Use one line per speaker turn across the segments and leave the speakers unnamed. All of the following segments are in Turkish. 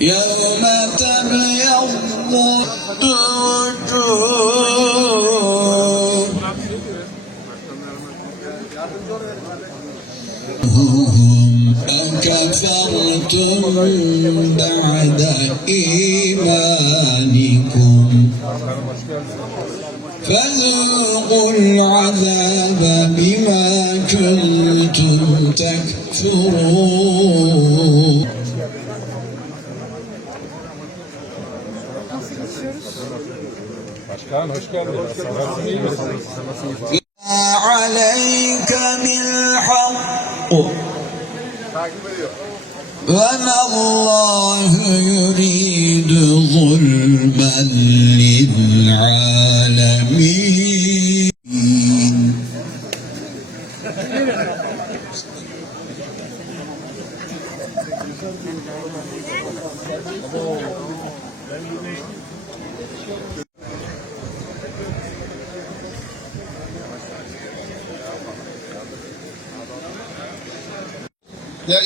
يوم تبيض وجوه أكفرتم بعد إيمانكم. فذوقوا العذاب بما كنتم تكفرون. عليك من حق وما الله يريد ظلما للعالمين.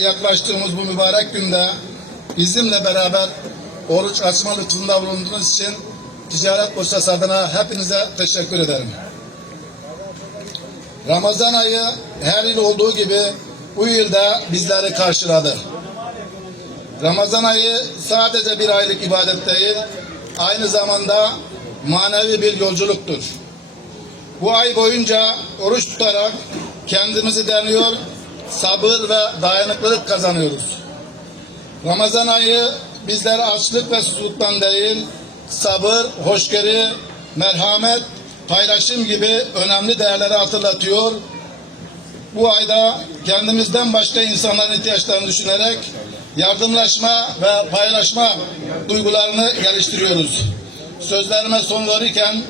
yaklaştığımız bu mübarek günde bizimle beraber oruç açma lütfunda bulunduğunuz için Ticaret Borsası adına hepinize teşekkür ederim. Ramazan ayı her yıl olduğu gibi bu yılda bizleri karşıladı. Ramazan ayı sadece bir aylık ibadet değil, aynı zamanda manevi bir yolculuktur. Bu ay boyunca oruç tutarak kendimizi deniyor, sabır ve dayanıklılık kazanıyoruz. Ramazan ayı bizlere açlık ve susuzluktan değil, sabır, hoşgörü, merhamet, paylaşım gibi önemli değerleri hatırlatıyor. Bu ayda kendimizden başka insanların ihtiyaçlarını düşünerek yardımlaşma ve paylaşma duygularını geliştiriyoruz. Sözlerime son verirken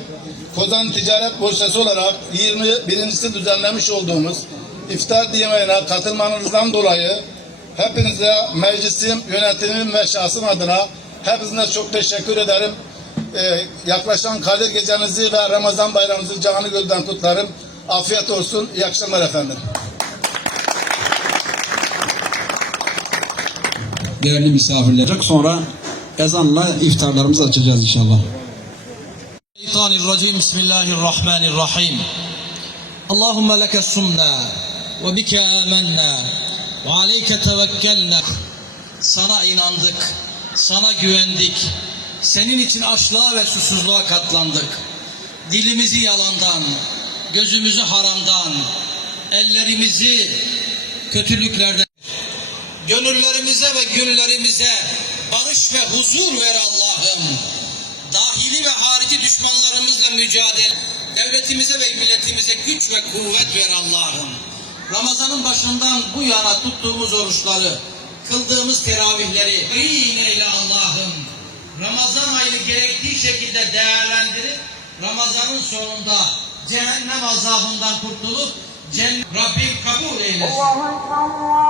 Kozan Ticaret Borsası olarak 21. düzenlemiş olduğumuz iftar yemeğine katılmanızdan dolayı hepinize meclisim, yönetimim ve şahsım adına hepinize çok teşekkür ederim. Ee, yaklaşan Kadir Gecenizi ve Ramazan bayramınızı canı gölden kutlarım. Afiyet olsun. İyi akşamlar efendim.
değerli misafirler. Sonra ezanla iftarlarımızı açacağız inşallah.
Şeytanirracim Bismillahirrahmanirrahim. Allahümme leke sumna ve bike amenna ve aleyke tevekkelna. Sana inandık, sana güvendik. Senin için açlığa ve susuzluğa katlandık. Dilimizi yalandan, gözümüzü haramdan, ellerimizi kötülüklerden gönüllerimize ve günlerimize barış ve huzur ver Allah'ım. Dahili ve harici düşmanlarımızla mücadele, devletimize ve milletimize güç ve kuvvet ver Allah'ım. Ramazanın başından bu yana tuttuğumuz oruçları, kıldığımız teravihleri iyi eyle Allah'ım. Ramazan ayını gerektiği şekilde değerlendirip Ramazan'ın sonunda cehennem azabından kurtulup cennet Rabbim kabul eylesin.
Allah Allah.